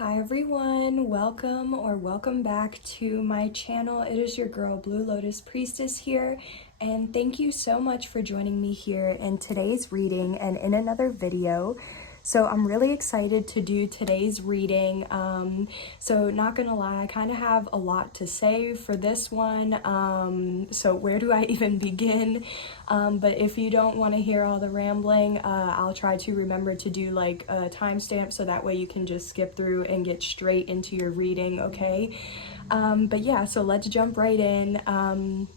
Hi everyone, welcome back to my channel. It is your girl Blue Lotus Priestess here, and thank you so much for joining me here in today's reading and in another video. So I'm really excited to do today's reading. So not gonna lie, I kind of have a lot to say for this one. So where do I even begin? But if you don't want to hear all the rambling, I'll try to remember to do like a timestamp so that way you can just skip through and get straight into your reading, okay? But yeah, so let's jump right in.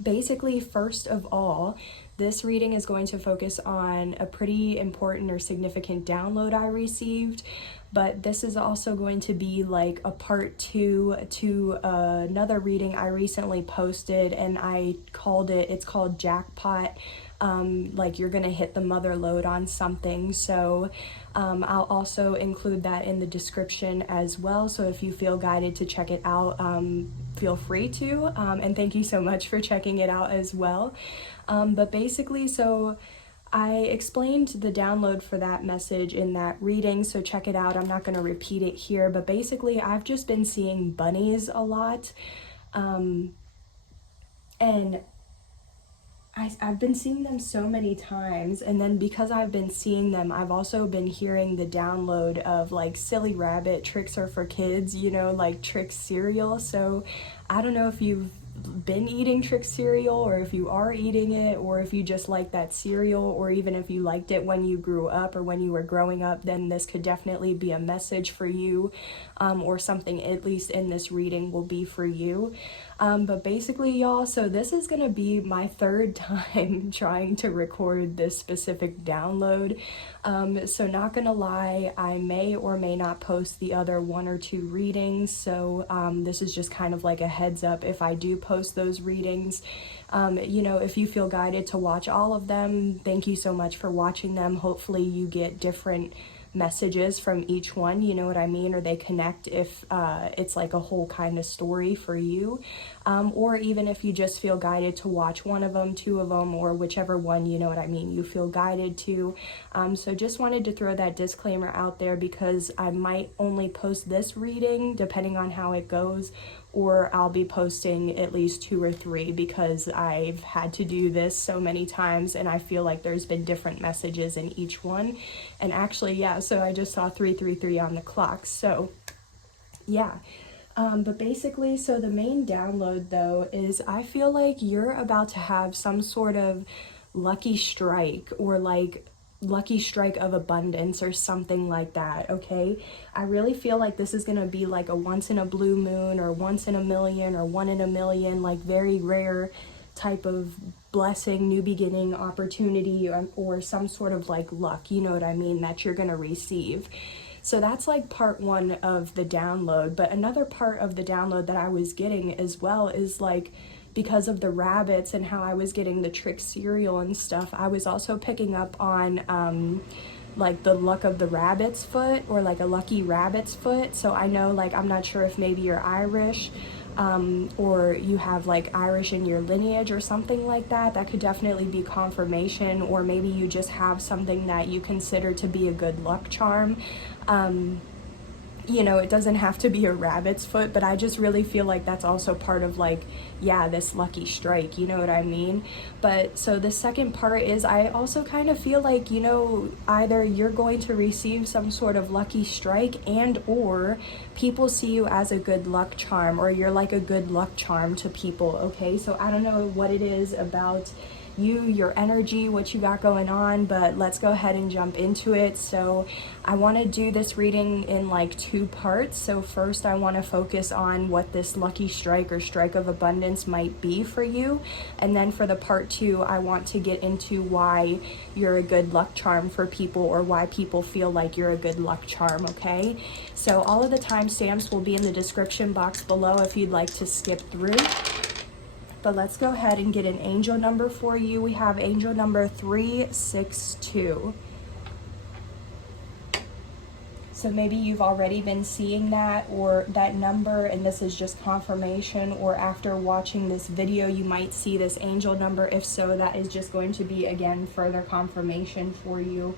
Basically, first of all, this reading is going to focus on a pretty important or significant download I received, but this is also going to be like a part 2 to another reading I recently posted, and it's called Jackpot. Like you're gonna hit the mother lode on something. So I'll also include that in the description as well, so if you feel guided to check it out, feel free to, and thank you so much for checking it out as well. But basically, so I explained the download for that message in that reading, so check it out. I'm not going to repeat it here, but basically I've just been seeing bunnies a lot, and I've been seeing them so many times, and then because I've been seeing them, I've also been hearing the download of like silly rabbit tricks are for kids, you know, like Trix cereal. So I don't know if you've been eating Trix cereal, or if you are eating it, or if you just like that cereal, or even if you liked it when you grew up or when you were growing up, then this could definitely be a message for you, or something at least in this reading will be for you. But basically, y'all, so this is gonna be my third time trying to record this specific download. So not gonna lie, I may or may not post the other 1 or 2 readings, so this is just kind of like a heads up if I do post those readings. You know, if you feel guided to watch all of them, thank you so much for watching them. Hopefully you get different messages from each one, you know what I mean, or they connect if it's like a whole kind of story for you, or even if you just feel guided to watch one of them, 2 of them, or whichever one, you know what I mean, you feel guided to. So just wanted to throw that disclaimer out there because I might only post this reading depending on how it goes, or I'll be posting at least 2 or 3 because I've had to do this so many times and I feel like there's been different messages in each one. And actually, yeah, so I just saw 333 on the clock, so yeah. But basically, so the main download though is I feel like you're about to have some sort of lucky strike, or like lucky strike of abundance or something like that, okay? I really feel like this is gonna be like a once in a blue moon, or once in a million, or 1 in a million, like very rare type of blessing, new beginning, opportunity, or some sort of like luck, you know what I mean, that you're gonna receive. So that's like part 1 of the download. But another part of the download that I was getting as well is like, because of the rabbits and how I was getting the Trix cereal and stuff, I was also picking up on like the luck of the rabbit's foot, or like a lucky rabbit's foot. So I know, like, I'm not sure if maybe you're Irish, or you have like Irish in your lineage or something like that. That could definitely be confirmation, or maybe you just have something that you consider to be a good luck charm. You know, it doesn't have to be a rabbit's foot, but I just really feel like that's also part of like, yeah, this lucky strike, you know what I mean? But so the second part is I also kind of feel like, you know, either you're going to receive some sort of lucky strike, and or people see you as a good luck charm, or you're like a good luck charm to people, okay? So I don't know what it is about you, your energy, what you got going on, but let's go ahead and jump into it. So I want to do this reading in like 2 parts. So first I want to focus on what this lucky strike or strike of abundance might be for you, and then for the part 2 I want to get into why you're a good luck charm for people, or why people feel like you're a good luck charm, okay? So all of the timestamps will be in the description box below if you'd like to skip through. But let's go ahead and get an angel number for you. We have angel number 362. So maybe you've already been seeing that, or that number, and this is just confirmation, or after watching this video you might see this angel number. If so, that is just going to be, again, further confirmation for you.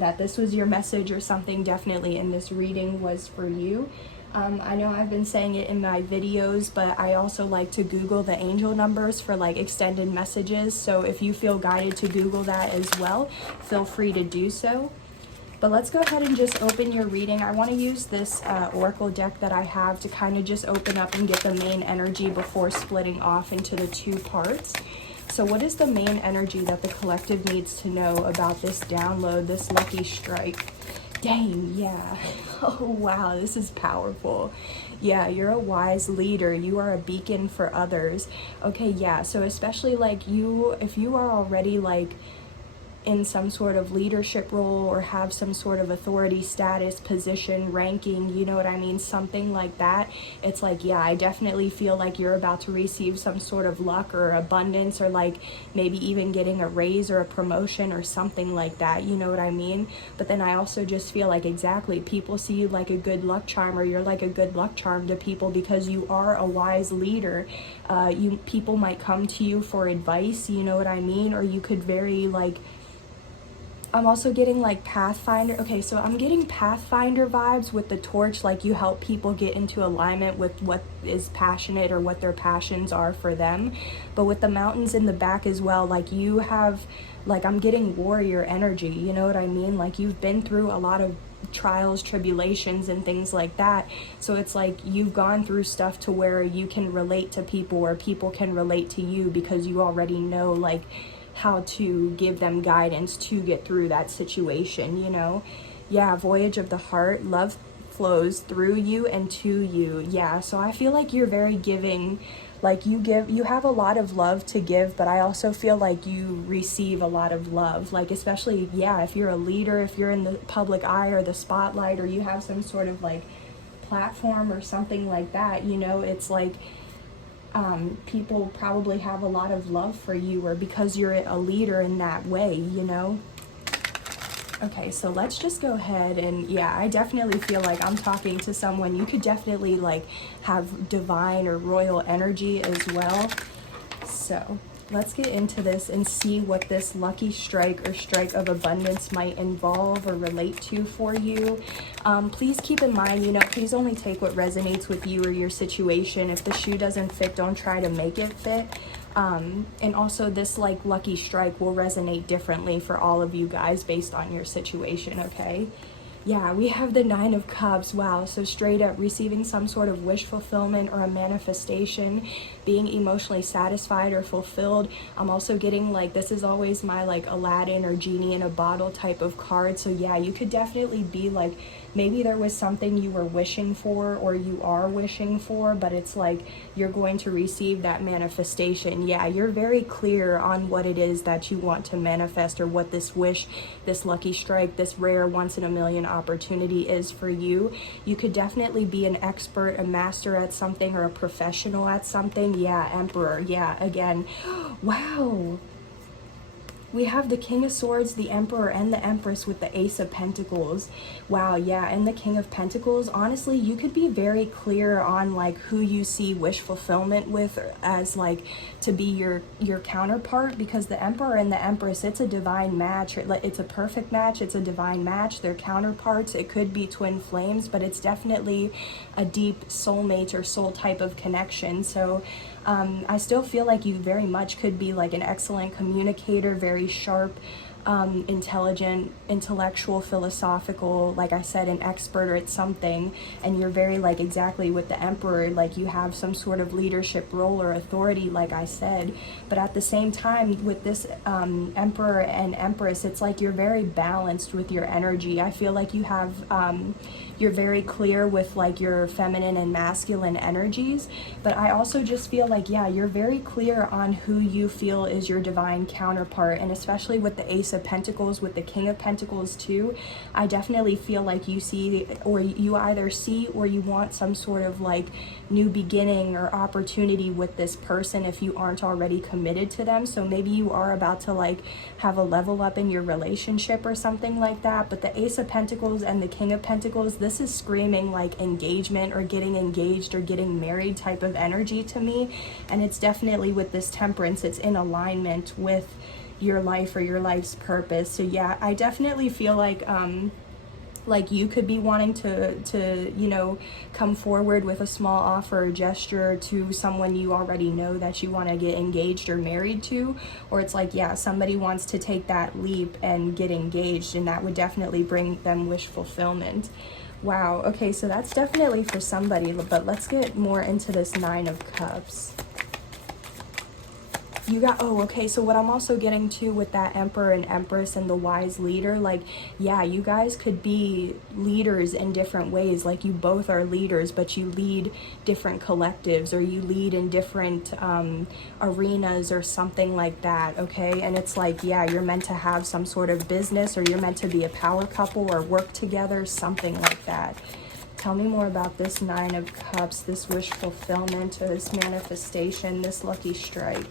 that this was your message or something definitely in this reading was for you. I know I've been saying it in my videos, but I also like to Google the angel numbers for like extended messages. So if you feel guided to Google that as well, feel free to do so. But let's go ahead and just open your reading. I want to use this oracle deck that I have to kind of just open up and get the main energy before splitting off into the two parts. So what is the main energy that the collective needs to know about this download, this lucky strike? Dang, yeah. Oh, wow, this is powerful. Yeah, you're a wise leader. You are a beacon for others. Okay, yeah, so especially like if you are already like in some sort of leadership role or have some sort of authority, status, position, ranking, you know what I mean, something like that, it's like, yeah, I definitely feel like you're about to receive some sort of luck or abundance, or like maybe even getting a raise or a promotion or something like that, you know what I mean? But then I also just feel like, exactly, people see you like a good luck charm, or you're like a good luck charm to people because you are a wise leader. People might come to you for advice, you know what I mean? Or you could very like, I'm also getting like Pathfinder. Okay, so I'm getting Pathfinder vibes with the torch, like you help people get into alignment with what is passionate or what their passions are for them. But with the mountains in the back as well, like you have, like I'm getting warrior energy, you know what I mean? Like you've been through a lot of trials, tribulations, and things like that. So it's like you've gone through stuff to where you can relate to people, or people can relate to you because you already know like how to give them guidance to get through that situation, you know? Yeah, voyage of the heart, love flows through you and to you. Yeah, so I feel like you're very giving, like you have a lot of love to give, but I also feel like you receive a lot of love, like especially, yeah, if you're a leader, if you're in the public eye or the spotlight, or you have some sort of like platform or something like that, you know, it's like people probably have a lot of love for you, or because you're a leader in that way, you know? Okay, so let's just go ahead and, yeah, I definitely feel like I'm talking to someone. You could definitely like have divine or royal energy as well. So let's get into this and see what this lucky strike or strike of abundance might involve or relate to for you. Please keep in mind, you know, please only take what resonates with you or your situation. If the shoe doesn't fit, don't try to make it fit. And also this like lucky strike will resonate differently for all of you guys based on your situation, okay? Yeah, we have the 9 of Cups. Wow, so straight up receiving some sort of wish fulfillment or a manifestation, being emotionally satisfied or fulfilled. I'm also getting like, this is always my like Aladdin or genie in a bottle type of card. So yeah, you could definitely be like, maybe there was something you were wishing for or you are wishing for, but it's like you're going to receive that manifestation. Yeah, you're very clear on what it is that you want to manifest, or what this wish, this lucky strike, this rare once in a million opportunity is for you. You could definitely be an expert, a master at something, or a professional at something. Yeah, Emperor. Yeah, again. Wow. We have the King of Swords, the Emperor, and the Empress with the Ace of Pentacles. Wow, yeah, and the King of Pentacles. Honestly, you could be very clear on like who you see wish fulfillment with as like to be your counterpart, because the Emperor and the Empress, it's a divine match. It's a perfect match. It's a divine match. They're counterparts. It could be twin flames, but it's definitely a deep soulmate or soul type of connection. So I still feel like you very much could be like an excellent communicator, very sharp, intelligent, intellectual, philosophical, like I said, an expert at something, and you're very like, exactly with the Emperor, like you have some sort of leadership role or authority, like I said. But at the same time with this Emperor and Empress, it's like you're very balanced with your energy. I feel like you have you're very clear with like your feminine and masculine energies, but I also just feel like, yeah, you're very clear on who you feel is your divine counterpart. And especially with the Ace of Pentacles, with the King of Pentacles too, I definitely feel like you see, or you either see or you want some sort of like new beginning or opportunity with this person if you aren't already committed to them. So maybe you are about to like have a level up in your relationship or something like that. But the Ace of Pentacles and the King of Pentacles, this is screaming like engagement or getting engaged or getting married type of energy to me. And it's definitely with this Temperance, it's in alignment with your life or your life's purpose. So yeah, I definitely feel like you could be wanting to you know, come forward with a small offer or gesture to someone you already know that you want to get engaged or married to. Or it's like, yeah, somebody wants to take that leap and get engaged, and that would definitely bring them wish fulfillment. Wow, okay, so that's definitely for somebody, but let's get more into this Nine of Cups. You got, oh, okay, so what I'm also getting to with that Emperor and Empress and the wise leader, like, yeah, you guys could be leaders in different ways. Like, you both are leaders, but you lead different collectives, or you lead in different arenas or something like that, okay? And it's like, yeah, you're meant to have some sort of business, or you're meant to be a power couple or work together, something like that. Tell me more about this Nine of Cups, this wish fulfillment, or this manifestation, this lucky strike.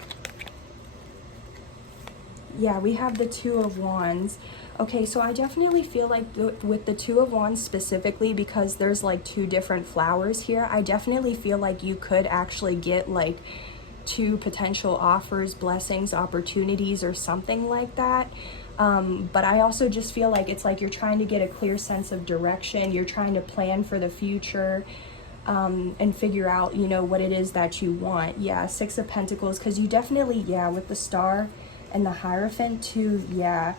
Yeah, we have the Two of Wands. Okay, so I definitely feel like with the Two of Wands specifically, because there's like two different flowers here, I definitely feel like you could actually get like two potential offers, blessings, opportunities, or something like that. But I also just feel like it's like you're trying to get a clear sense of direction. You're trying to plan for the future. And figure out, you know, what it is that you want. Yeah, Six of Pentacles, because you definitely, yeah, with the Star and the Hierophant too, yeah,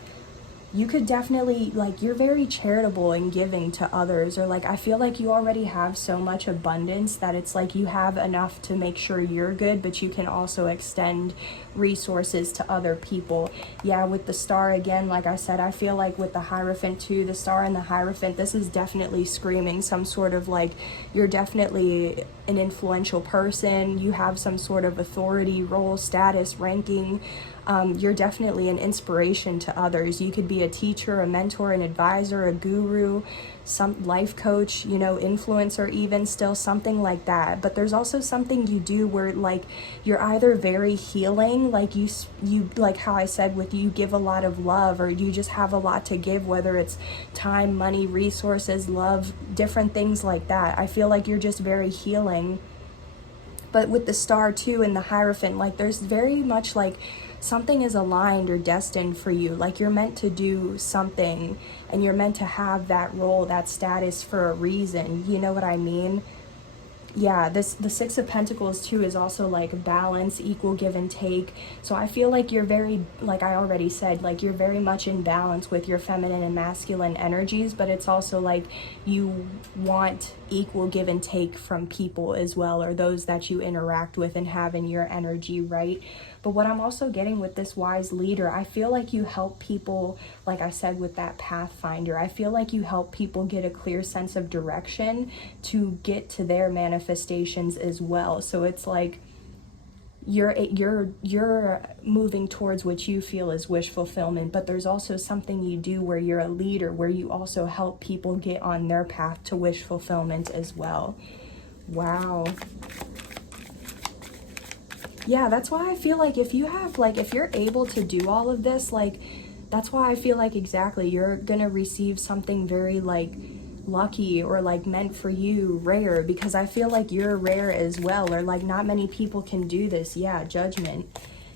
you could definitely, like, you're very charitable and giving to others, or like, I feel like you already have so much abundance that it's like you have enough to make sure you're good, but you can also extend resources to other people. Yeah, with the Star again, like I said, I feel like with the Hierophant too, the Star and the Hierophant, this is definitely screaming some sort of like, you're definitely an influential person, you have some sort of authority, role, status, ranking. You're definitely an inspiration to others. You could be a teacher, a mentor, an advisor, a guru, some life coach, you know, influencer, even still, something like that. But there's also something you do where like you're either very healing, like you like how I said with you give a lot of love, or you just have a lot to give, whether it's time, money, resources, love, different things like that. I feel like you're just very healing. But with the Star too and the Hierophant, like there's very much like something is aligned or destined for you. Like you're meant to do something, and you're meant to have that role, that status for a reason. You know what I mean? Yeah, the Six of Pentacles too is also like balance, equal give and take. So I feel like you're very, like I already said, like you're very much in balance with your feminine and masculine energies, but it's also like you want equal give and take from people as well, or those that you interact with and have in your energy, right? But what I'm also getting with this wise leader, I feel like you help people, like I said with that Pathfinder, I feel like you help people get a clear sense of direction to get to their manifestations as well. So it's like you're moving towards what you feel is wish fulfillment, but there's also something you do where you're a leader, where you also help people get on their path to wish fulfillment as well. Wow. Yeah, that's why I feel like if you have, like, if you're able to do all of this, like, that's why I feel like exactly you're gonna receive something very, like, lucky or, like, meant for you, rare, because I feel like you're rare as well, or, like, not many people can do this. Yeah, Judgment.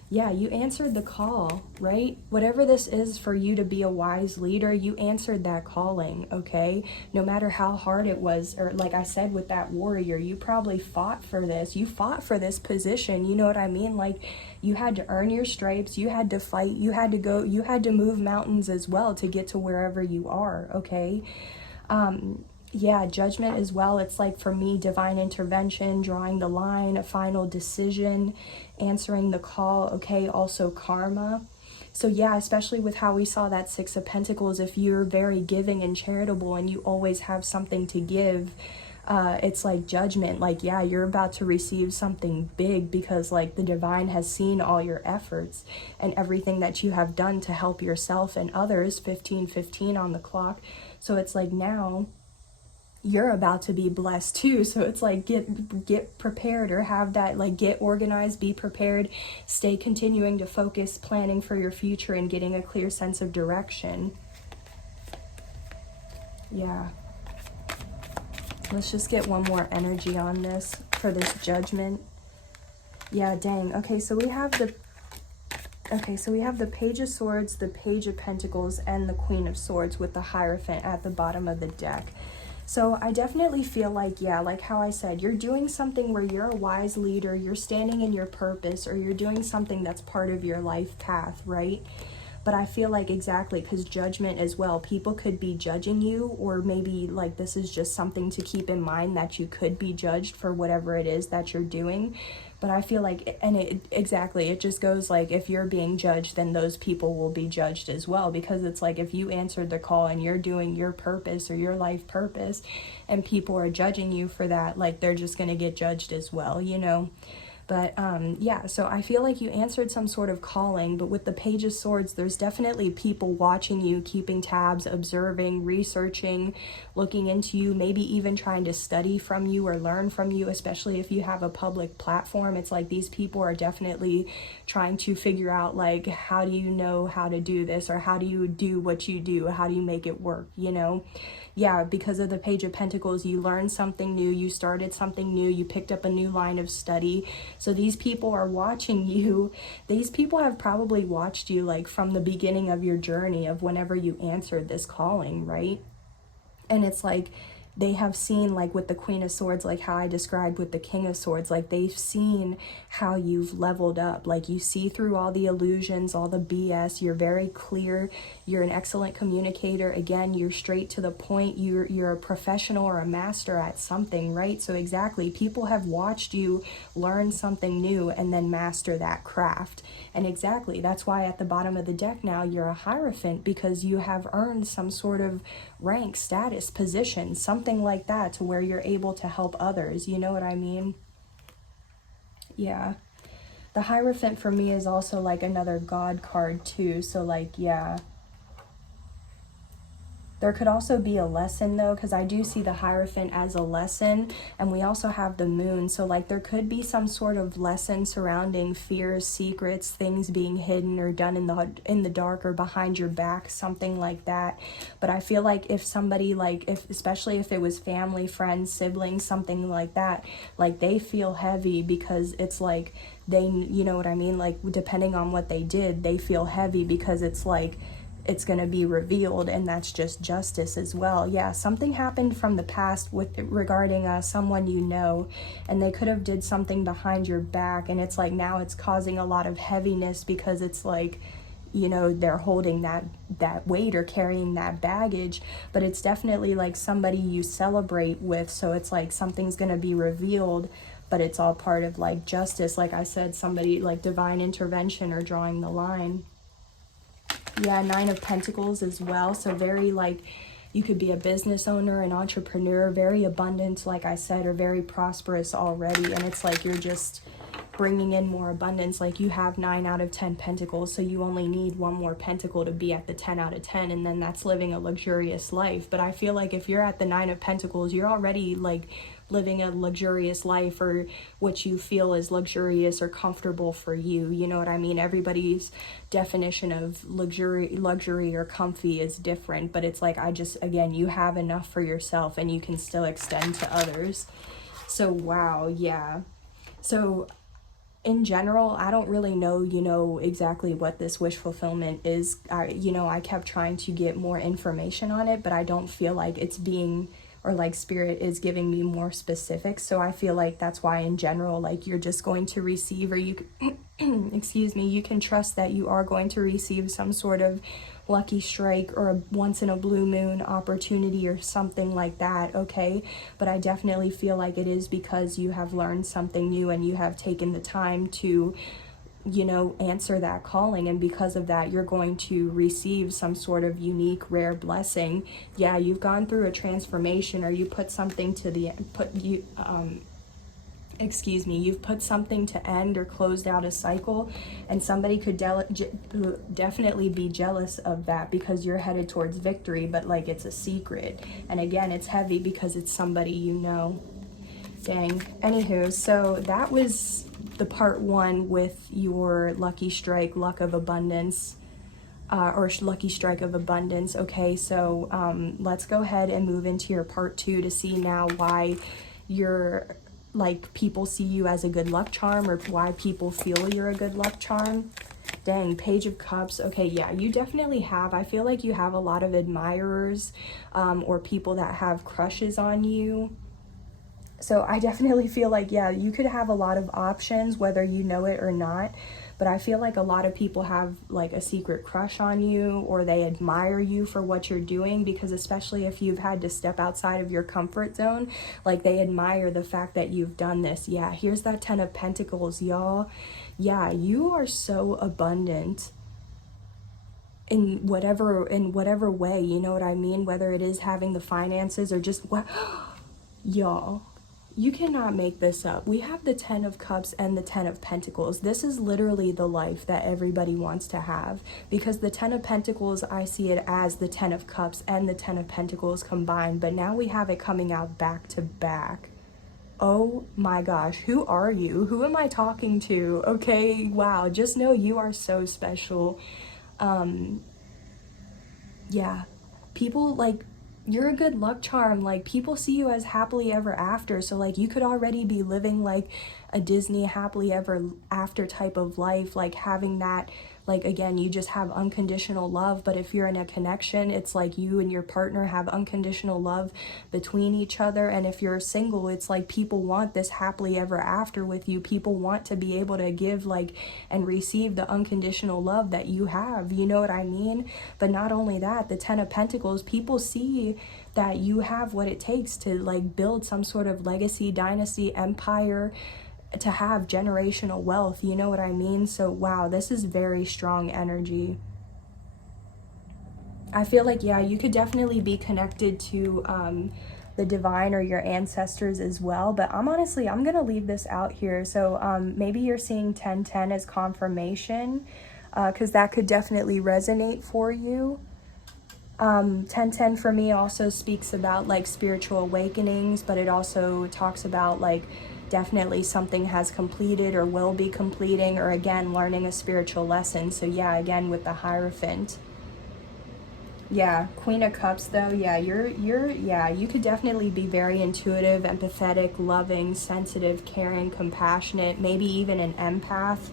Yeah, you answered the call, right? Whatever this is for you to be a wise leader, you answered that calling, okay? No matter how hard it was, or like I said with that warrior, you probably fought for this. You fought for this position, you know what I mean? Like, you had to earn your stripes, you had to fight, you had to go, you had to move mountains as well to get to wherever you are, okay? Yeah, Judgment as well. It's like, for me, divine intervention, drawing the line, a final decision, answering the call, okay? Also karma. So yeah, especially with how we saw that Six of Pentacles, if you're very giving and charitable and you always have something to give, it's like Judgment. Like, yeah, you're about to receive something big, because like the divine has seen all your efforts and everything that you have done to help yourself and others. 15:15 on the clock. So it's like now you're about to be blessed too. So it's like get prepared, or have that, like, get organized, be prepared, stay continuing to focus, planning for your future and getting a clear sense of direction. Yeah. Let's just get one more energy on this for this Judgment. Yeah, dang. Okay, so we have the Okay, so we have the Page of Swords, the Page of Pentacles, and the Queen of Swords with the Hierophant at the bottom of the deck. So I definitely feel like, yeah, like how I said, you're doing something where you're a wise leader, you're standing in your purpose, or you're doing something that's part of your life path, right? But I feel like exactly, because judgment as well, people could be judging you, or maybe like this is just something to keep in mind, that you could be judged for whatever it is that you're doing. But I feel like, and it just goes like, if you're being judged, then those people will be judged as well, because it's like, if you answered the call and you're doing your purpose or your life purpose and people are judging you for that, like they're just going to get judged as well, you know? But yeah, so I feel like you answered some sort of calling, but with the Page of Swords, there's definitely people watching you, keeping tabs, observing, researching, looking into you, maybe even trying to study from you or learn from you, especially if you have a public platform. It's like these people are definitely trying to figure out, like, how do you know how to do this, or how do you do what you do? How do you make it work, you know? Yeah, because of the Page of Pentacles, you learned something new, you started something new, you picked up a new line of study. So these people are watching you. These people have probably watched you like from the beginning of your journey, of whenever you answered this calling, right? And it's like, they have seen, like with the Queen of Swords, like how I described with the King of Swords, like they've seen how you've leveled up. Like you see through all the illusions, all the BS. You're very clear. You're an excellent communicator. Again, you're straight to the point. You're a professional or a master at something, right? So exactly, people have watched you learn something new and then master that craft. And exactly, that's why at the bottom of the deck now you're a Hierophant, because you have earned some sort of rank, status, position, something like that, to where you're able to help others. You know what I mean? Yeah. The Hierophant for me is also like another God card too. So like, yeah. There could also be a lesson though, because I do see the Hierophant as a lesson, and we also have the Moon. So like there could be some sort of lesson surrounding fears, secrets, things being hidden or done in the dark or behind your back, something like that. But I feel like if somebody, like especially if it was family, friends, siblings, something like that, like they feel heavy, because it's like they, you know what I mean? Like depending on what they did, they feel heavy, because it's like, it's going to be revealed, and that's just justice as well. Yeah, something happened from the past with regarding someone you know, and they could have did something behind your back, and it's like now it's causing a lot of heaviness, because it's like, you know, they're holding that weight or carrying that baggage. But it's definitely like somebody you celebrate with, so it's like something's going to be revealed, but it's all part of like justice. Like I said, somebody like divine intervention or drawing the line. Yeah, Nine of Pentacles as well. So very like, you could be a business owner, an entrepreneur, very abundant, like I said, or very prosperous already. And it's like you're just bringing in more abundance. Like you have 9 out of 10 pentacles, so you only need one more pentacle to be at the 10 out of 10, and then that's living a luxurious life. But I feel like if you're at the 9 of Pentacles, you're already like living a luxurious life, or what you feel is luxurious or comfortable for you. You know what I mean? Everybody's definition of luxury or comfy is different, but it's like, again, you have enough for yourself and you can still extend to others. So wow, yeah. So in general, I don't really know, you know, exactly what this wish fulfillment is. I kept trying to get more information on it, but I don't feel like it's being, or like spirit is giving me more specifics. So I feel like that's why in general, like you're just going to receive, or you excuse me, you can trust that you are going to receive some sort of lucky strike or a once in a blue moon opportunity or something like that, okay? But I definitely feel like it is because you have learned something new and you have taken the time to, you know, answer that calling, and because of that you're going to receive some sort of unique rare blessing. Yeah, you've gone through a transformation, or you put something to the you've put something to end or closed out a cycle, and somebody could definitely be jealous of that because you're headed towards victory, but like it's a secret. And again, it's heavy because it's somebody you know. Dang. Anywho, so that was the part 1 with your lucky strike, luck of abundance, or lucky strike of abundance. Okay, so let's go ahead and move into your part 2 to see now why you're like people see you as a good luck charm, or why people feel you're a good luck charm. Dang, Page of Cups. Okay, yeah, you definitely have. I feel like you have a lot of admirers, or people that have crushes on you. So I definitely feel like, yeah, you could have a lot of options, whether you know it or not. But I feel like a lot of people have like a secret crush on you, or they admire you for what you're doing, because especially if you've had to step outside of your comfort zone, like they admire the fact that you've done this. Yeah, here's that 10 of Pentacles, y'all. Yeah, you are so abundant in whatever way, you know what I mean? Whether it is having the finances or just what, y'all. You cannot make this up. We have the 10 of Cups and the 10 of Pentacles. This is literally the life that everybody wants to have, because the 10 of Pentacles, I see it as the 10 of Cups and the 10 of Pentacles combined, but now we have it coming out back to back. Oh my gosh, who are you? Who am I talking to? Okay, wow, just know you are so special. Yeah, people like, you're a good luck charm. Like, people see you as happily ever after, so like you could already be living like a Disney happily ever after type of life, like having that, like, again, you just have unconditional love. But if you're in a connection, it's like you and your partner have unconditional love between each other. And if you're single, it's like people want this happily ever after with you. People want to be able to give like and receive the unconditional love that you have, you know what I mean? But not only that, the 10 of Pentacles, people see that you have what it takes to like build some sort of legacy, dynasty, empire, to have generational wealth, you know what I mean? So wow, this is very strong energy. I feel like, yeah, you could definitely be connected to the divine or your ancestors as well, but I'm gonna leave this out here. So maybe you're seeing 1010 as confirmation, because that could definitely resonate for you. 1010 for me also speaks about like spiritual awakenings, but it also talks about like definitely something has completed or will be completing, or again, learning a spiritual lesson. So yeah, again, with the Hierophant. Yeah, Queen of Cups though, yeah, yeah, you could definitely be very intuitive, empathetic, loving, sensitive, caring, compassionate, maybe even an empath.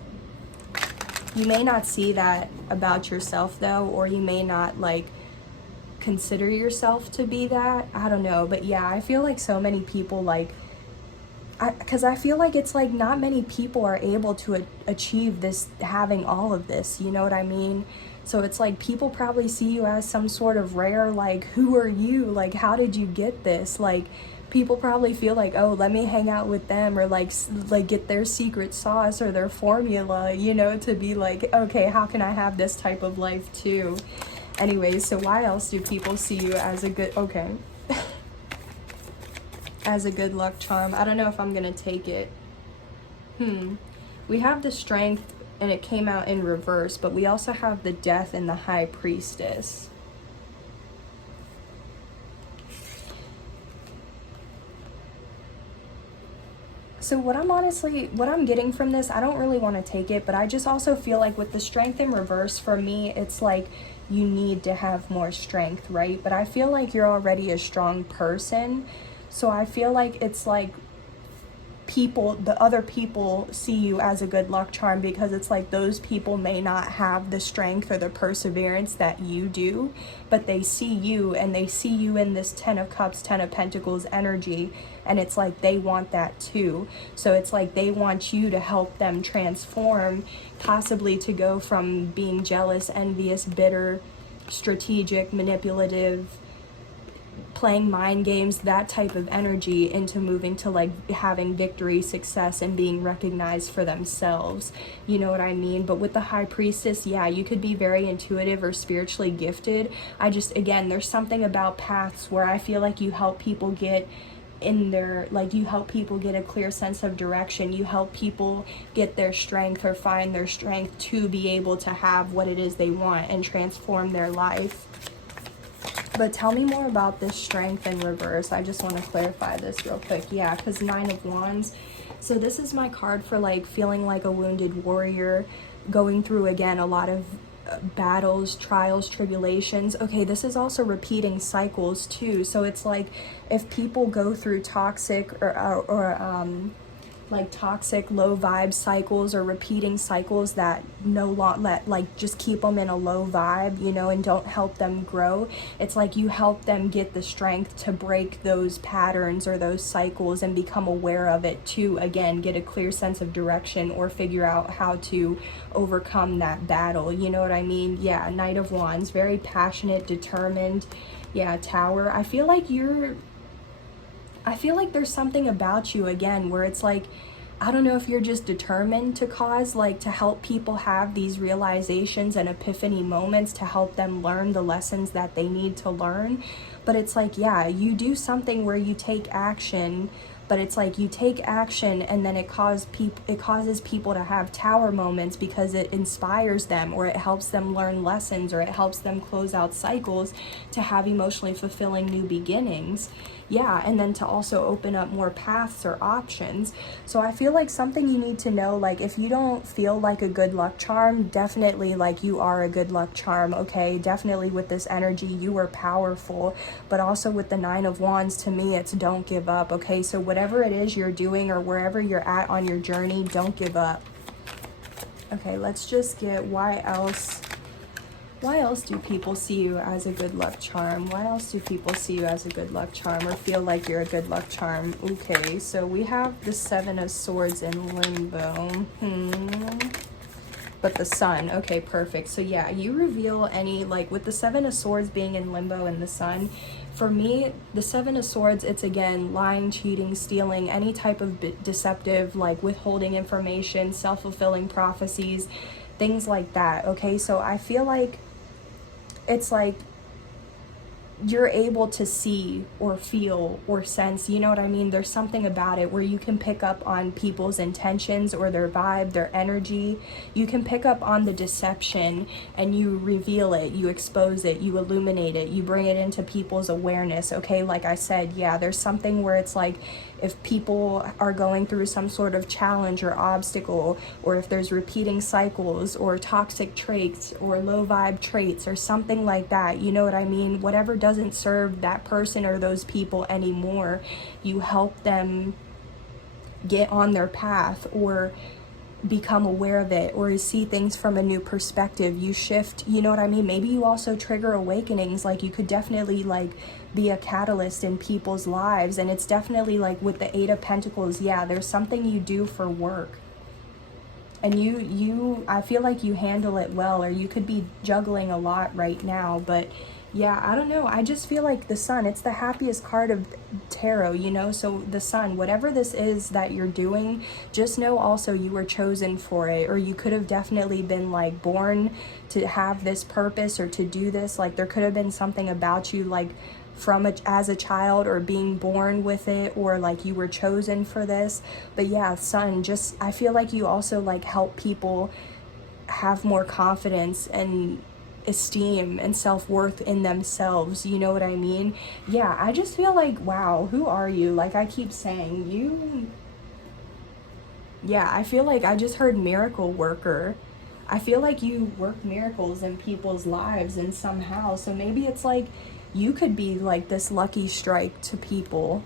You may not see that about yourself though, or you may not like consider yourself to be that. I don't know, but yeah, I feel like so many people like, because I feel like it's like not many people are able to achieve this, having all of this, you know what I mean? So it's like people probably see you as some sort of rare, like, who are you? Like, how did you get this? Like, people probably feel like, oh, let me hang out with them, or like get their secret sauce or their formula, you know, to be like, okay, how can I have this type of life too? Anyways, so why else do people see you as a good, okay. As a good luck charm? I don't know if I'm gonna take it. We have the Strength, and it came out in reverse, but we also have the Death and the High Priestess. So what I'm getting from this, I don't really want to take it, but I just also feel like with the Strength in reverse, for me, it's like you need to have more strength, right? But I feel like you're already a strong person. So I feel like it's like the other people see you as a good luck charm, because it's like those people may not have the strength or the perseverance that you do, but they see you, and they see you in this 10 of Cups, 10 of Pentacles energy, and it's like they want that too. So it's like they want you to help them transform, possibly to go from being jealous, envious, bitter, strategic, manipulative, playing mind games, that type of energy, into moving to like having victory, success, and being recognized for themselves, you know what I mean? But with the High Priestess, yeah, you could be very intuitive or spiritually gifted. Again, there's something about paths where I feel like you help people get in their, like, you help people get a clear sense of direction. You help people get their strength or find their strength to be able to have what it is they want and transform their life. But tell me more about this Strength in reverse. I just want to clarify this real quick. Yeah, because 9 of Wands. So this is my card for like feeling like a wounded warrior, going through, again, a lot of battles, trials, tribulations. Okay, this is also repeating cycles too. So it's like if people go through toxic or like toxic low vibe cycles or repeating cycles that no longer like just keep them in a low vibe, you know, and don't help them grow. It's like you help them get the strength to break those patterns or those cycles and become aware of it to, again, get a clear sense of direction or figure out how to overcome that battle. You know what I mean? Yeah, Knight of Wands, very passionate, determined. Yeah, Tower. I feel like there's something about you, again, where it's like, I don't know if you're just determined to cause, like, to help people have these realizations and epiphany moments to help them learn the lessons that they need to learn. But it's like, yeah, you do something where you take action, but it's like you take action and then it causes people to have tower moments because it inspires them, or it helps them learn lessons, or it helps them close out cycles to have emotionally fulfilling new beginnings. Yeah, and then to also open up more paths or options. So I feel like something you need to know, like, if you don't feel like a good luck charm, definitely, like, you are a good luck charm, okay? Definitely with this energy, you are powerful. But also with the Nine of Wands, to me, it's don't give up, okay? So whatever it is you're doing or wherever you're at on your journey, don't give up. Okay, let's just get why else do people see you as a good luck charm? Why else do people see you as a good luck charm or feel like you're a good luck charm? Okay, so we have the Seven of Swords in limbo. But the Sun, okay, perfect. So yeah, you reveal any, like, with the Seven of Swords being in limbo and the Sun, for me, the Seven of Swords, it's, again, lying, cheating, stealing, any type of deceptive, like, withholding information, self-fulfilling prophecies, things like that, okay? So I feel like it's like you're able to see or feel or sense, you know what I mean? There's something about it where you can pick up on people's intentions or their vibe, their energy. You can pick up on the deception and you reveal it, you expose it, you illuminate it, you bring it into people's awareness, okay? Like I said, yeah, there's something where it's like if people are going through some sort of challenge or obstacle, or if there's repeating cycles or toxic traits or low vibe traits or something like that, you know what I mean? Whatever doesn't serve that person or those people anymore, you help them get on their path or become aware of it or see things from a new perspective. You shift, you know what I mean? Maybe you also trigger awakenings. Like, you could definitely, like, be a catalyst in people's lives. And it's definitely like with the Eight of Pentacles, yeah, there's something you do for work. And you I feel like you handle it well, or you could be juggling a lot right now, but yeah, I don't know. I just feel like the Sun, it's the happiest card of tarot, you know? So the Sun, whatever this is that you're doing, just know also you were chosen for it, or you could have definitely been, like, born to have this purpose or to do this. Like, there could have been something about you, like, as a child, or being born with it, or like you were chosen for this. But yeah, Sun, just, I feel like you also, like, help people have more confidence and esteem and self-worth in themselves, you know what I mean? Yeah, I just feel like, wow, who are you? Like I keep saying, yeah, I feel like I just heard miracle worker. I feel like you work miracles in people's lives and somehow, so maybe it's like you could be like this lucky strike to people.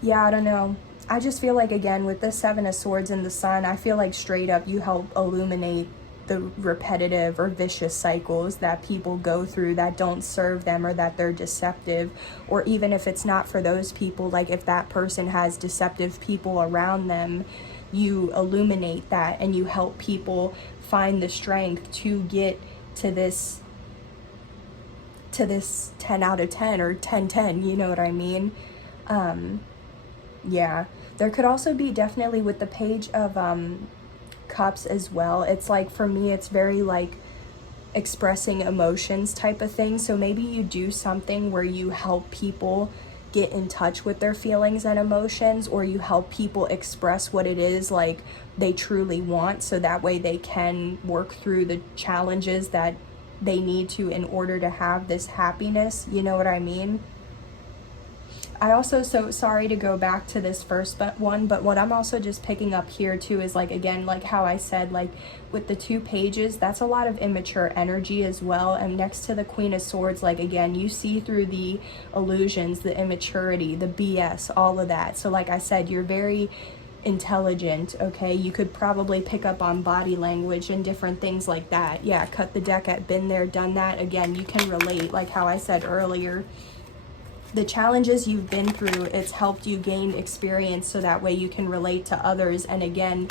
Yeah, I don't know. I just feel like, again, with the Seven of Swords and the Sun, I feel like straight up you help illuminate the repetitive or vicious cycles that people go through that don't serve them, or that they're deceptive. Or even if it's not for those people, like if that person has deceptive people around them, you illuminate that and you help people find the strength to get to this 10 out of 10 or 10/10, you know what I mean? Yeah, there could also be definitely with the Page of Cups as well. It's like, for me, it's very like expressing emotions type of thing. So maybe you do something where you help people get in touch with their feelings and emotions, or you help people express what it is like they truly want, so that way they can work through the challenges that they need to in order to have this happiness, you know what I mean? I also, so sorry to go back to this first one, but what I'm also just picking up here too is like, again, like how I said, like with the 2 pages, that's a lot of immature energy as well. And next to the Queen of Swords, like again, you see through the illusions, the immaturity, the BS, all of that. So like I said, you're very intelligent, okay? You could probably pick up on body language and different things like that. Yeah, cut the deck at been there, done that. Again, you can relate, like how I said earlier. The challenges you've been through, it's helped you gain experience so that way you can relate to others. And again,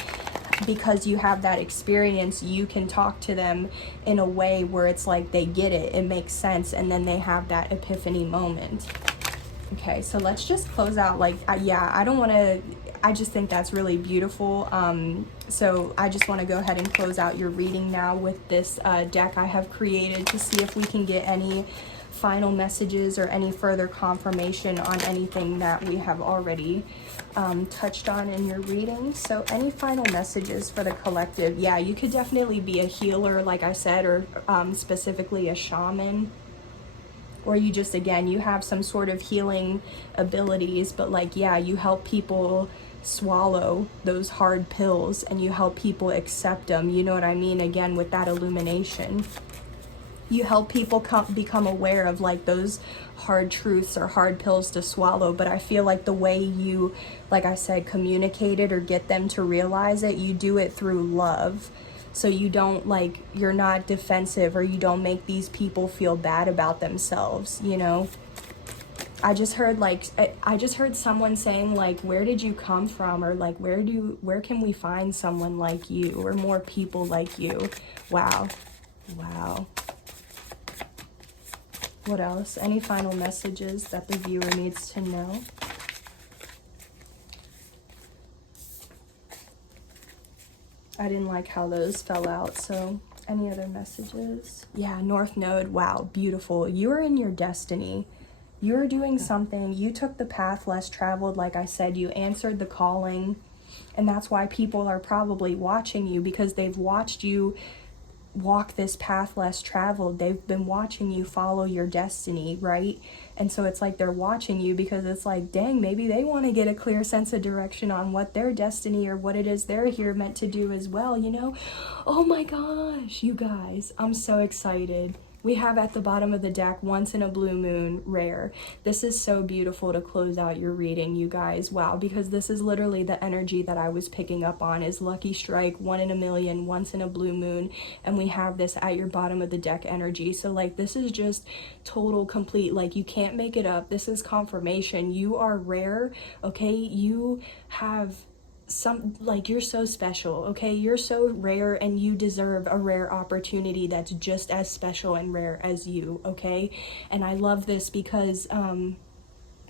because you have that experience, you can talk to them in a way where it's like they get it, it makes sense, and then they have that epiphany moment. Okay, so let's just close out. Like, yeah, I don't want to, I just think that's really beautiful. So I just want to go ahead and close out your reading now with this deck I have created to see if we can get any final messages or any further confirmation on anything that we have already touched on in your reading. So any final messages for the collective? Yeah, you could definitely be a healer, like I said, or specifically a shaman. Or you just, again, you have some sort of healing abilities, but like, yeah, you help people swallow those hard pills and you help people accept them. You know what I mean? Again, with that illumination. You help people become aware of like those hard truths or hard pills to swallow. But I feel like the way you, like I said, communicate it or get them to realize it, you do it through love. So you don't like, you're not defensive, or you don't make these people feel bad about themselves, you know? I just heard like, I just heard someone saying like, where did you come from? Or like, where can we find someone like you or more people like you? Wow. Wow. What else? Any final messages that the viewer needs to know? I didn't like how those fell out, so any other messages? Yeah, North Node, wow, beautiful. You are in your destiny. You're doing something. You took the path less traveled, like I said. You answered the calling, and that's why people are probably watching you, because they've watched you walk this path less traveled. They've been watching you follow your destiny, right? And so it's like they're watching you because it's like, dang, maybe they want to get a clear sense of direction on what their destiny or what it is they're here meant to do as well, you know? Oh my gosh, you guys, I'm so excited. We have at the bottom of the deck, once in a blue moon, rare. This is so beautiful to close out your reading, you guys. Wow, because this is literally the energy that I was picking up on, is lucky strike, 1 in a million, once in a blue moon. And we have this at your bottom of the deck energy. So like, this is just total, complete, like you can't make it up. This is confirmation. You are rare, okay? You have some, like, you're so special, okay? You're so rare, and you deserve a rare opportunity that's just as special and rare as you, okay? And I love this because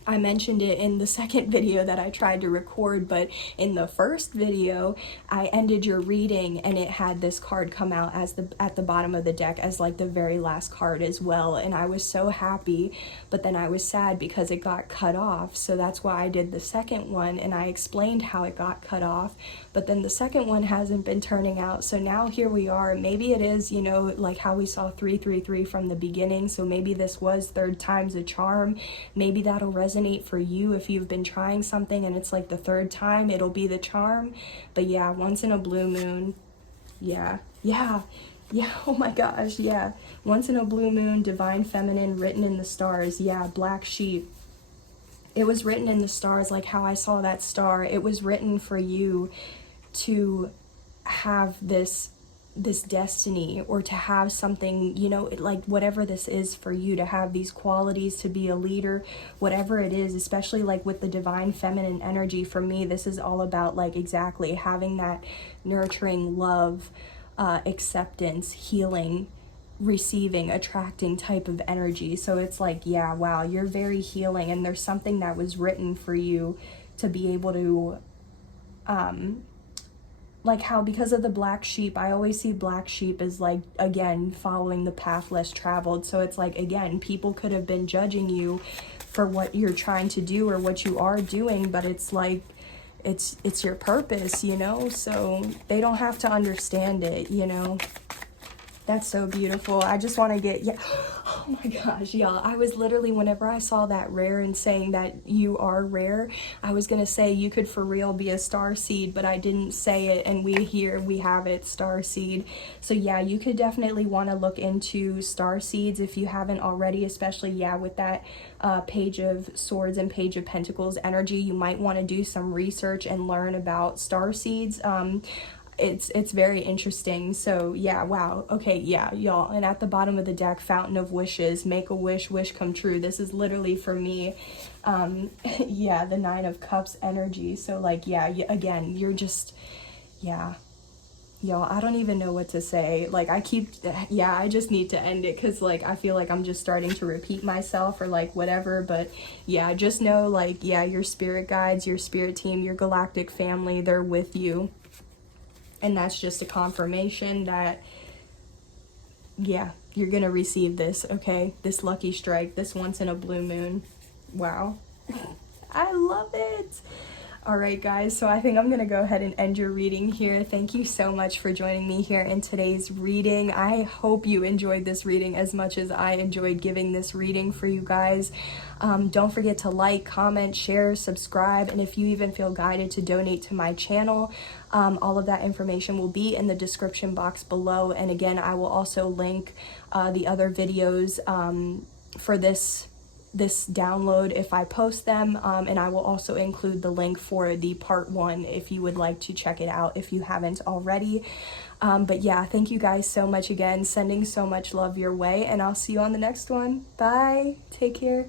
I mentioned it in the second video that I tried to record, but in the first video, I ended your reading and it had this card come out as at the bottom of the deck as like the very last card as well. And I was so happy, but then I was sad because it got cut off. So that's why I did the second one, and I explained how it got cut off, but then the second one hasn't been turning out. So now here we are. Maybe it is, you know, like how we saw 333 from the beginning. So maybe this was third time's a charm. Maybe that'll resonate for you if you've been trying something and it's like the third time, it'll be the charm. But yeah, once in a blue moon. Yeah, oh my gosh, yeah. Once in a blue moon, divine feminine, written in the stars. Yeah, black sheep. It was written in the stars, like how I saw that star. It was written for you to have this destiny, or to have something, you know, like whatever this is for you, to have these qualities, to be a leader, whatever it is, especially like with the divine feminine energy. For me, this is all about like exactly having that nurturing love, acceptance, healing, receiving, attracting type of energy. So it's like, yeah, wow, you're very healing, and there's something that was written for you to be able to like how, because of the black sheep, I always see black sheep as like, again, following the path less traveled. So it's like, again, people could have been judging you for what you're trying to do or what you are doing, but it's like, it's your purpose, you know? So they don't have to understand it, you know? That's so beautiful. I just want to get, yeah. Oh my gosh, y'all. I was literally, whenever I saw that rare and saying that you are rare, I was going to say you could for real be a star seed, but I didn't say it, and we have it, star seed. So yeah, you could definitely want to look into star seeds if you haven't already, especially, yeah, with that Page of Swords and Page of Pentacles energy. You might want to do some research and learn about star seeds. It's very interesting. So yeah, wow. Okay, yeah, y'all. And at the bottom of the deck, Fountain of Wishes, make a wish, wish come true. This is literally for me, yeah, the Nine of Cups energy. So like, yeah, again, you're just, yeah, y'all, I don't even know what to say. Like, I just need to end it because like I feel like I'm just starting to repeat myself or like whatever. But yeah, just know, like, yeah, your spirit guides, your spirit team, your galactic family, they're with you. And that's just a confirmation that, yeah, you're gonna receive this, okay? This lucky strike, this once in a blue moon. Wow. I love it. All right, guys, so I think I'm going to go ahead and end your reading here. Thank you so much for joining me here in today's reading. I hope you enjoyed this reading as much as I enjoyed giving this reading for you guys. Don't forget to like, comment, share, subscribe, and if you even feel guided to donate to my channel, all of that information will be in the description box below. And again, I will also link the other videos for this download if I post them, and I will also include the link for the part 1 if you would like to check it out if you haven't already. But yeah, thank you guys so much again, sending so much love your way, and I'll see you on the next one. Bye, take care.